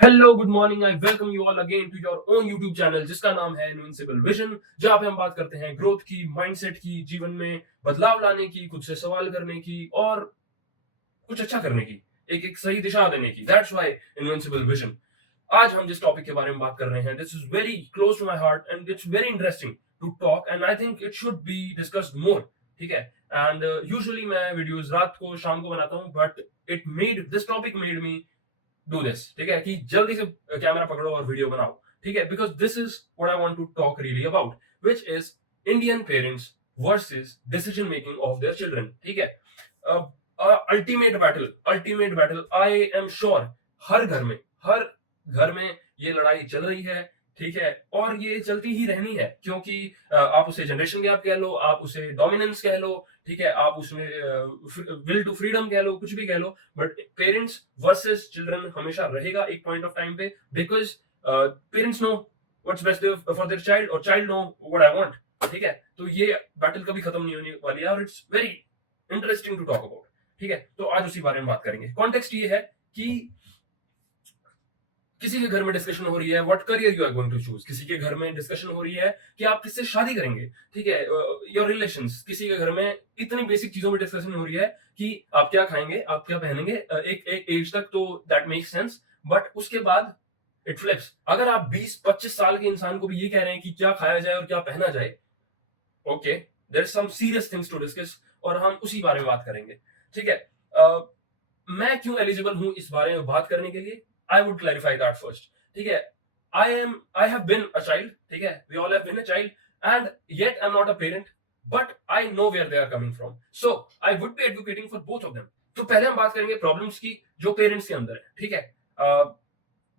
Hello good morning I welcome you all again to your own YouTube channel जिसका नाम है invincible vision, जहां पे हम बात करते हैं ग्रोथ की, माइंडसेट की, जीवन में बदलाव लाने की, खुद से सवाल करने की और कुछ अच्छा करने की, एक एक सही दिशा देने की। That's why invincible vision. आज हम जिस टॉपिक के बारे में बात कर रहे हैं, this is very close to my heart and it's very interesting to talk and I think it should be discussed more. ठीक है। एंड यूजुअली मैं वीडियोस रात को शाम को बनाता हूं, but it made this topic made me do this. ठीक है कि जल्दी से कैमरा पकड़ो और वीडियो बनाओ। ठीक है, because this is what I want to talk really about, which is Indian parents versus decision making of their children. ठीक है। Ultimate battle I am sure हर घर में ये लड़ाई चल रही है। ठीक है, और ये चलती ही रहनी है क्योंकि आप उसे जनरेशन गैप कह लो, आप उसे डोमिनेंस कह लो, ठीक है, आप उसमें विल टू फ्रीडम कह लो, कुछ भी कह लो, बट पेरेंट्स वर्सेस चिल्ड्रन हमेशा रहेगा एक पॉइंट ऑफ टाइम पे, because parents know what's best for their child और child know what I want. ठीक है, तो ये बैटल कभी खत्म नहीं होने वाली है और it's very interesting to talk about. ठीक है, तो आज उसी बारे में बात करेंगे। कॉन्टेक्स्ट ये है कि किसी के घर में डिस्कशन हो रही है what career you are going to choose, किसी के घर में डिस्कशन हो रही है कि आप किससे शादी करेंगे। ठीक है, योर रिलेशंस, किसी के घर में इतनी बेसिक चीजों में डिस्कशन हो रही है कि आप क्या खाएंगे, आप क्या पहनेंगे। एक एज तक तो दैट मेक्स सेंस, बट उसके बाद इट फ्लिप्स। अगर आप 20-25 साल के इंसान को भी ये कह रहे हैं कि क्या खाया जाए और क्या पहना जाए, okay, there some serious things to discuss और हम उसी बारे में बात करेंगे। ठीक है। मैं क्यों एलिजिबल हूं इस बारे में बात करने के लिए, I would clarify that first. ठीक है, I have been a child. ठीक है, we all have been a child and yet I am not a parent, but I know where they are coming from, so I would be advocating for both of them. तो पहले हम बात करेंगे problems की जो parents के अंदर है। ठीक है,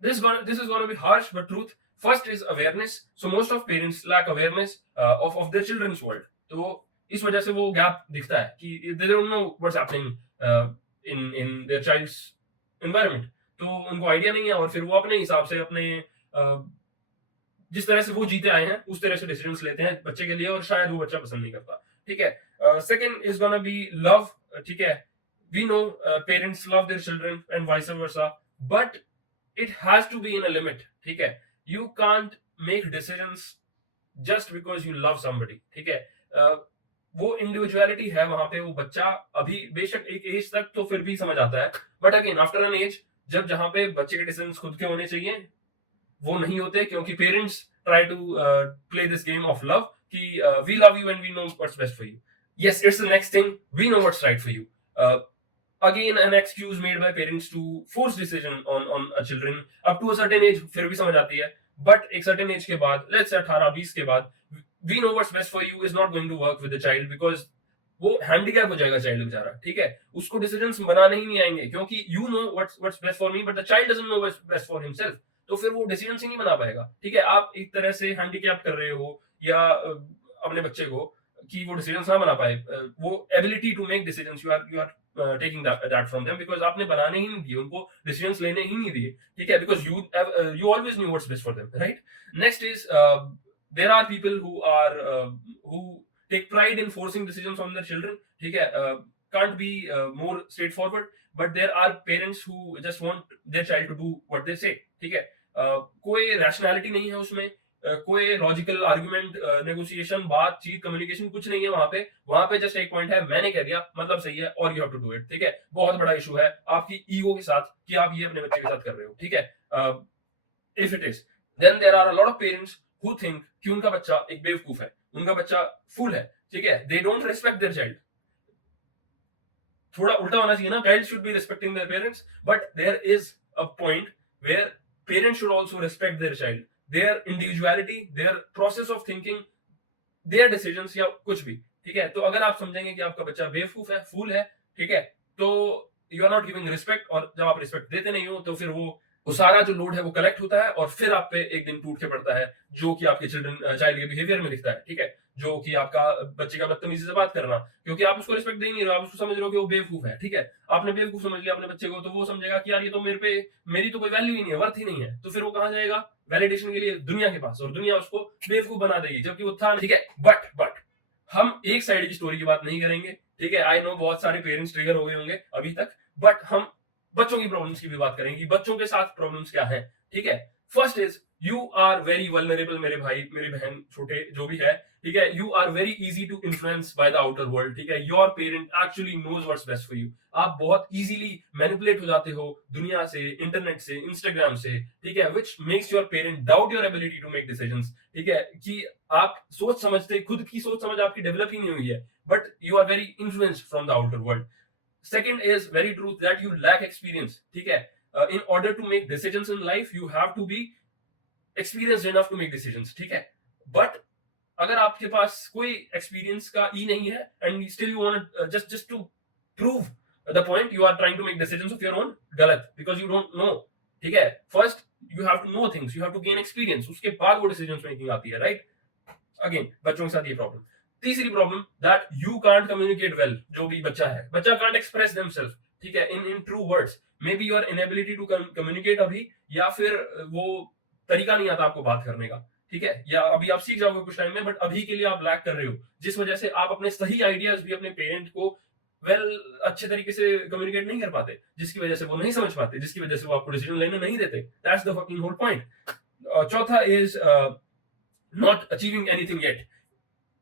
this is going to be harsh but truth. First is awareness. So most of parents lack awareness of their children's world. तो इस वजह से वो गैप दिखता है कि they don't know what's happening in their child's environment. तो उनको आइडिया नहीं है और फिर वो अपने हिसाब से अपने जिस तरह से वो जीते आए हैं उस तरह से डिसीजंस लेते हैं बच्चे के लिए और शायद वो बच्चा पसंद नहीं करता। ठीक है। Second is gonna be love. ठीक है, we know parents love their children and vice versa, but it has to be in a limit. ठीक है, you can't make decisions just because you love somebody. ठीक है, वो individuality है वहां पे। वो बच्चा अभी बेशक एक एज तक तो फिर भी समझ आता है, but again after an age जब जहां पे बच्चे के डिसीजंस खुद के होने चाहिए वो नहीं होते क्योंकि parents try to play this game of love कि we love you and we know what's best for you. Yes, it's the next thing, we know what's right for you. again an excuse made by parents to force decision on a children up to a certain age, फिर भी समझ आती है, but एक certain age के बाद, let's say 18-20 के बाद, we know what's best for you is not going to work with the child because वो हैंडीकैप हो जाएगा चाइल्ड बेचारा। ठीक है, उसको डिसीजंस बनाने ही नहीं आएंगे क्योंकि you know what's best for me but the child doesn't know what's best for himself, तो फिर वो डिसीजंस ही नहीं बना पाएगा। ठीक है, आप एक तरह से हैंडीकैप कर रहे हो या अपने बच्चे को कि वो डिसीजंस ना बना पाए, वो ability to make decisions you are taking that from them because आपने बनाने ही नहीं दिए, उनको डिसीजंस लेने ही नहीं दिए। ठीक है, because you always knew what's best for them, right. Next is there are people who take pride in forcing decisions on their children. ठीक है, can't be more straightforward, but there are parents who just want their child to do what they say. ठीक है, कोई rationality नहीं है उसमें, कोई logical argument, negotiation, बातचीत, कम्युनिकेशन कुछ नहीं है वहां पे जस्ट एक पॉइंट है, मैंने कह दिया मतलब सही है और you have to do it. ठीक है, बहुत बड़ा इशू है आपकी ईगो के साथ कि आप ये अपने बच्चे के साथ कर रहे हो। ठीक है, if it is, then there are a lot of parents who think कि उनका बच्चा एक बेवकूफ है, उनका बच्चा फूल है। ठीक है, they don't respect their child. थोड़ा उल्टा होना चाहिए ना, child should be respecting their parents, but there is a point where parents should also respect their child, their individuality, their process of thinking, their decisions या कुछ भी। ठीक है, तो अगर आप समझेंगे कि आपका बच्चा बेवकूफ है, फूल है, ठीक है, तो you are not giving respect, और जब आप रिस्पेक्ट देते नहीं हो तो फिर वो सारा जो लोड है वो कलेक्ट होता है और फिर आप पे एक दिन टूट के पड़ता है, जो कि आपके चाइल्ड के बिहेवियर में दिखता है। ठीक है, जो कि आपका बच्चे का बदतमीजी से बात करना, क्योंकि आप उसको रिस्पेक्ट दे ही नहीं रहे हो, आप उसको समझ रहे हो कि वो बेवकूफ है। ठीक है, आपने बेवकूफ समझ लिया अपने बच्चे को, तो वो समझेगा कि यार ये तो मेरी तो कोई वैल्यू ही नहीं है, वर्थ ही नहीं है, तो फिर वो कहां जाएगा, वैलिडेशन के लिए दुनिया के पास, और दुनिया उसको बेवकूफ बना देगी जबकि वो था। ठीक है, बट हम एक साइड की स्टोरी की बात नहीं करेंगे। ठीक है, आई नो बहुत सारे पेरेंट्स ट्रिगर हो गए होंगे अभी तक, बट हम बच्चों की प्रॉब्लम्स की भी बात करेंगे कि बच्चों के साथ प्रॉब्लम्स क्या है, ठीक है। First is you are very vulnerable, मेरे भाई मेरी बहन छोटे जो भी है, ठीक है। You are very easy to influence by the outer world, ठीक है। Your parent actually knows what's best for you. आप बहुत इजीली मैनिपुलेट हो जाते हो दुनिया से, इंटरनेट से, इंस्टाग्राम से, ठीक है, which makes your parent doubt your ability to make decisions, ठीक है, कि आप सोच समझते, खुद की सोच समझ आपकी डेवलप ही नहीं हुई है, but you are very influenced from the outer world. Second is very true that you lack experience, ठीक है। In order to make decisions in life, you have to be experienced enough to make decisions, ठीक है। But अगर आपके पास कोई experience का ई नहीं है and still you want just to prove the point, you are trying to make decisions of your own, गलत, बिकॉज यू डोंट नो, ठीक है। First you have to know things, you have to gain experience, उसके बाद वो decisions making आती है, right. Again बच्चों के साथ ये प्रॉब्लम। तीसरी problem that you can't communicate well, जो भी बच्चा है, बच्चा कांट एक्सप्रेस देमसेल्फ, ठीक है, in true words. Maybe your inability to communicate अभी, या फिर वो तरीका नहीं आता आपको बात करने का, ठीक है, या अभी आप सीख जाओगे कुछ टाइम में, बट अभी के लिए आप लैक कर रहे हो, जिस वजह से आप अपने सही आइडियाज भी अपने पेरेंट को अच्छे तरीके से कम्युनिकेट नहीं कर पाते, जिसकी वजह से वो नहीं समझ पाते, जिसकी वजह से वो आपको डिसीजन लेने नहीं देते। That's the fucking whole point. चौथा is not achieving anything yet.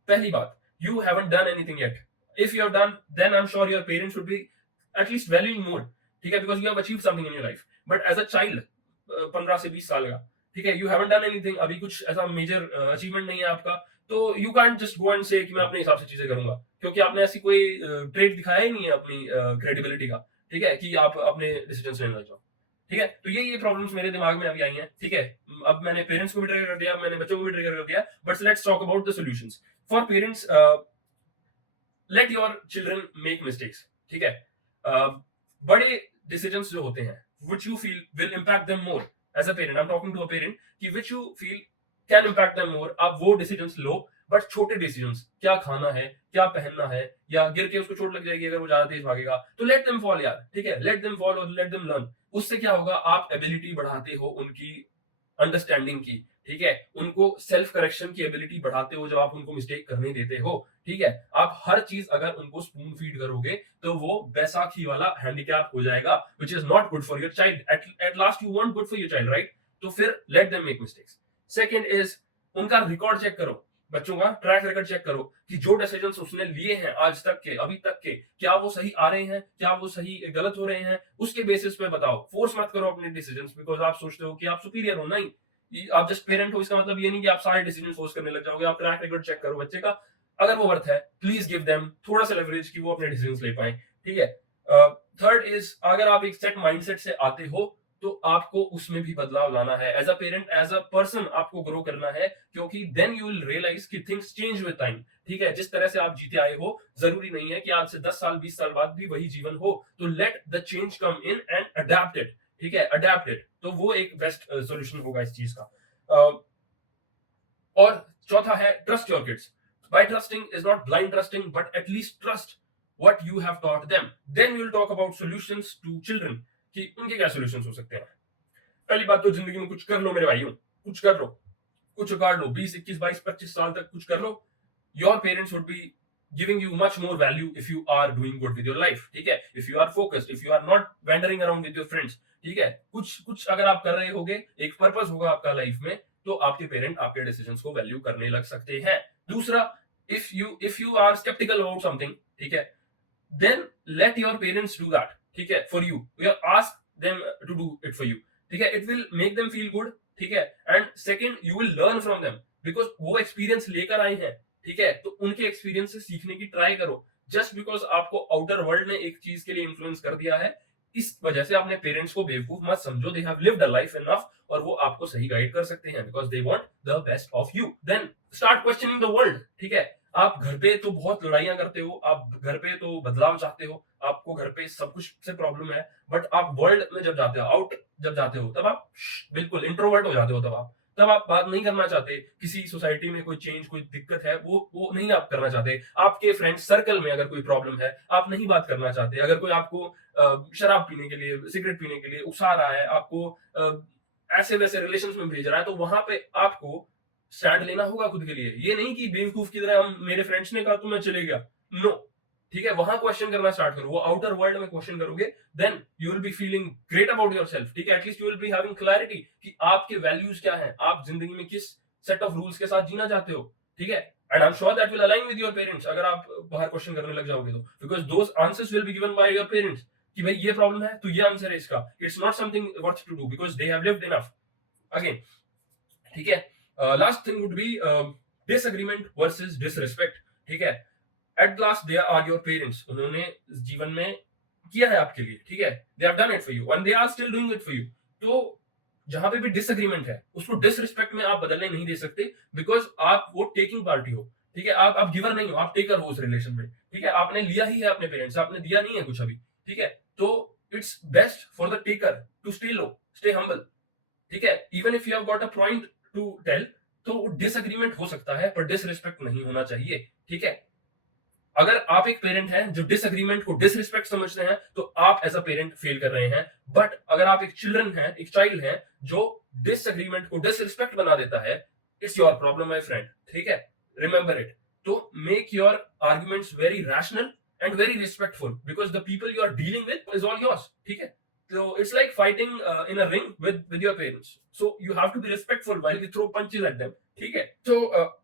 पहली बात, you haven't done anything yet. If you have done, then I'm sure your parents should be at least valuing more, ठीक है, because you have achieved something in your life. But as a child, 15 से 20 साल का, ठीक है, you haven't done anything, अभी कुछ ऐसा मेजर अचीवमेंट नहीं है आपका, तो you can't just go and say कि मैं अपने हिसाब से चीजें करूंगा, क्योंकि आपने ऐसी कोई ट्रेड दिखाया ही नहीं है अपनी क्रेडिबिलिटी का, ठीक है, कि आप अपने डिसीजन लेना चाहो, ठीक है। तो ये प्रॉब्लम्स मेरे दिमाग में अभी आई हैं, ठीक है। अब मैंने पेरेंट्स को भी ट्रिगर कर दिया, मैंने बच्चों को भी ट्रिगर कर दिया, but let's talk about the solutions for parents. Let your children make mistakes, ठीक है। बड़े डिसीजंस जो होते हैं which you feel will impact them more as a parent, I'm talking to a parent, कि which you feel can impact them more, आप वो decisions low, but छोटे डिसीजंस, क्या खाना है, क्या पहनना है, या गिर के उसको चोट लग जाएगी अगर वो ज्यादा तेज भागेगा, तो लेट देम फॉल यार, ठीक है, लेट देम फॉल और लेट देम लर्न। उससे क्या होगा, आप एबिलिटी बढ़ाते हो उनकी अंडरस्टैंडिंग की, ठीक है, उनको सेल्फ करेक्शन की एबिलिटी बढ़ाते हो जब आप उनको मिस्टेक करने देते हो, ठीक है। आप हर चीज अगर उनको स्पून फीड करोगे तो वो बैसाखी वाला हैंडीकैप हो जाएगा, which is not good for your child. At last you want good for your child, right. तो फिर let them make mistakes. Second is उनका रिकॉर्ड चेक करो, बच्चों का ट्रैक रिकॉर्ड चेक करो कि जो डिसीजंस उसने लिए हैं आज तक के, अभी तक के, क्या वो सही आ रहे हैं, क्या वो सही गलत हो रहे हैं, उसके बेसिस पे बताओ। फोर्स मत करो अपने डिसीजंस, बिकॉज आप सोचते हो कि आप सुपीरियर हो, नहीं, आप जस्ट पेरेंट हो, इसका मतलब ये नहीं कि आप सारे डिसीजन फोर्स करने लग जाओगे। आप ट्रैक रिकॉर्ड चेक करो बच्चे का, अगर वो वर्थ है प्लीज गिव देम थोड़ा सा लेवरेज कि वो अपने डिसीजंस ले पाए, ठीक है। थर्ड इज अगर आप एक सेट माइंडसेट से आते हो तो आपको उसमें भी बदलाव लाना है। As a parent, as a person आपको ग्रो करना है, क्योंकि देन यू विल रियलाइज कि थिंग्स चेंज विद टाइम, ठीक है। जिस तरह से आप जीते आए हो जरूरी नहीं है कि आज से 10 साल 20 साल बाद भी वही जीवन हो, तो let the change come in and adapt it, ठीक है, अडेप्ट इट। तो वो एक बेस्ट सॉल्यूशन होगा इस चीज का। और चौथा है trust your kids. By trusting is not blind trusting, but at least trust what you have taught them. Then we'll talk about solutions to children, कि उनके क्या solutions हो सकते हैं। पहली बात तो जिंदगी में कुछ कर लो मेरे भाइयों, कुछ कर लो, कुछ उगाड़ लो, 20 21 22 25 साल तक कुछ कर लो। Your parents would be giving you much more value if you are doing good with your life, ठीक है, if you are focused, if you are not wandering around with your friends, ठीक है। कुछ अगर आप कर रहे होगे, एक पर्पस होगा आपका लाइफ में, तो आपके पेरेंट आपके डिसीजंस को वैल्यू करने लग सकते हैं। दूसरा, if you are skeptical about something, ठीक है, then let your parents do that, ठीक है, for you, you ask them to do it for you, ठीक है, it will make them feel good, ठीक है। and second, you will learn from them, because वो experience लेकर आए हैं, ठीक है, तो उनके एक्सपीरियंस से सीखने की ट्राई करो। जस्ट बिकॉज आपको आउटर वर्ल्ड ने एक चीज के लिए इन्फ्लुएंस कर दिया है, इस वजह से अपने पेरेंट्स को बेवकूफ मत समझो। They have lived a life enough, और वो आपको सही गाइड कर सकते हैं, because they want the best of you. Then start questioning the world, ठीक है। आप घर पे तो बहुत लड़ाइयां करते हो, आप घर पे तो बदलाव चाहते हो, आपको घर पे सब कुछ से प्रॉब्लम है, बट आप वर्ल्ड में जब जाते हो, आउट जब जाते हो, तब आप बिल्कुल इंट्रोवर्ट हो जाते हो। तब आप बात नहीं करना चाहते, किसी सोसाइटी में कोई चेंज, कोई दिक्कत है, वो नहीं आप करना चाहते। आपके फ्रेंड सर्कल में अगर कोई प्रॉब्लम है, आप नहीं बात करना चाहते। अगर कोई आपको शराब पीने के लिए, सिगरेट पीने के लिए उकसा रहा है, आपको ऐसे वैसे रिलेशंस में भेज रहा है, तो वहां पे आपको स्टैंड लेना होगा खुद के लिए। ये नहीं कि बेवकूफ की तरह हम, मेरे फ्रेंड्स ने कहा तो मैं चले गया, नो, ठीक है, वहां क्वेश्चन करना स्टार्ट करो, वो आउटर वर्ल्ड में क्वेश्चन करोगे, then you will be feeling great about yourself, ठीक है, at least you will be having clarity कि आपके वैल्यूज क्या हैं, आप जिंदगी में किस सेट ऑफ रूल्स के साथ जीना चाहते हो, ठीक है। And I am sure that will align with your parents अगर आप बाहर क्वेश्चन करने लग जाओगे तो, because those answers will be given by your parents कि भाई ये प्रॉब्लम है तो ये आंसर है इसका, it's not something worth to do because they have lived enough again, ठीक है। Last thing would be disagreement versus disrespect, ठीक है। At last they are your parents, उन्होंने जीवन में किया है आपके लिए, ठीक है, they have done it for you and they are still doing it for you. तो जहां पे भी डिसएग्रीमेंट है उसको डिसरिस्पेक्ट में आप बदलने नहीं दे सकते, बिकॉज आप वो टेकिंग पार्टी हो, ठीक है, आप गिवर नहीं हो, आप टेकर हो उस रिलेशन में, ठीक है, आपने लिया ही है अपने पेरेंट्स, आपने दिया नहीं है कुछ अभी, ठीक है। तो it's best for the taker to stay low, stay humble, ठीक है, even if you have got a point to tell, तो डिसएग्रीमेंट हो सकता है पर डिसरिस्पेक्ट नहीं होना चाहिए, ठीक है। अगर आप एक पेरेंट हैं जो डिसएग्रीमेंट को डिसरिस्पेक्ट समझते हैं तो आप एज अ पेरेंट फेल कर रहे हैं, बट अगर आप एक चिल्ड्रन हैं, एक चाइल्ड हैं जो डिसएग्रीमेंट को डिसरिस्पेक्ट बना देता है, it's your problem my friend, ठीक है, रिमेंबर इट। तो make your arguments very rational and very respectful because the people you are dealing with is all yours, ठीक है। So it's like fighting in a ring with your parents. So you have to be respectful while you throw punches at them. ठीक है। तो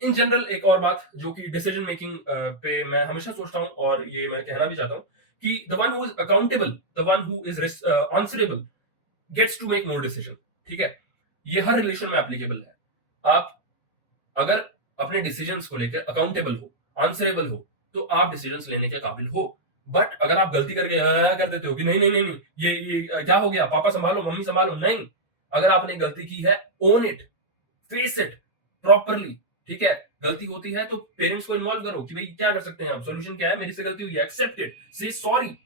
in general एक और बात जो कि डिसीजन मेकिंग पे मैं हमेशा सोचता हूँ और ये मैं कहना भी चाहता हूँ कि the one who is accountable, the one who is answerable gets to make more decision, ठीक है। ये हर रिलेशन में एप्लीकेबल है। आप अगर अपने डिसीजंस को लेकर अकाउंटेबल हो, आंसरेबल हो, तो आप डिसीजंस लेने के काबिल हो। बट अगर आप गलती करके कर देते हो कि नहीं नहीं नहीं नहीं ये क्या हो गया, पापा संभालो, मम्मी संभालो, नहीं, अगर आपने गलती की है, own it, face it properly, ठीक है। गलती होती है तो पेरेंट्स को इन्वॉल्व करो कि भाई क्या कर सकते हैं आप, सोल्यूशन क्या है, मेरी से गलती हुई है, एक्सेप्ट इट, से सॉरी,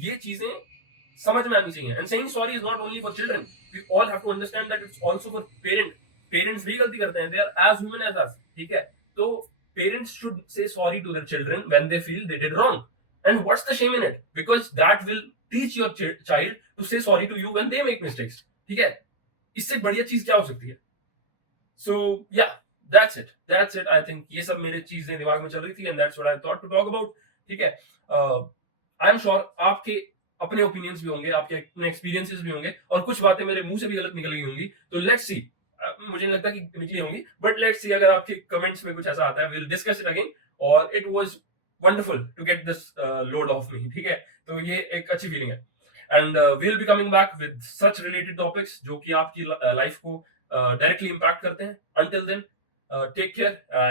ये चीजें समझ में आनी चाहिए। And saying sorry is not only for children, we all have to understand that it's also for parents भी गलती करते हैं, they are as human as us, ठीक है। तो parents should say sorry to their children when they feel they did wrong, and what's the shame in it, because that will teach your child to say sorry to you when they make mistakes, ठीक है। इससे बढ़िया चीज क्या हो सकती है। so yeah, that's it I think ये सब मेरे चीजें दिमाग में चल रही थी and that's what I thought to talk about, ठीक है। आई एम श्योर आपके अपने ओपिनियंस भी होंगे, आपके अपने एक्सपीरियंसेस भी होंगे और कुछ बातें मेरे मुंह से भी गलत निकल गई होंगी, तो लेट्स सी, मुझे नहीं लगता कि निकली होंगी, बट लेट्स सी, अगर आपके कमेंट्स में कुछ ऐसा आता है we will discuss it again. और it was wonderful to get this load off me, ठीक है। तो ये एक अच्छी फीलिंग है and we will be coming back with such related topics जो कि आपकी लाइफ को डायरेक्टली इम्पैक्ट करते हैं। Until then take care and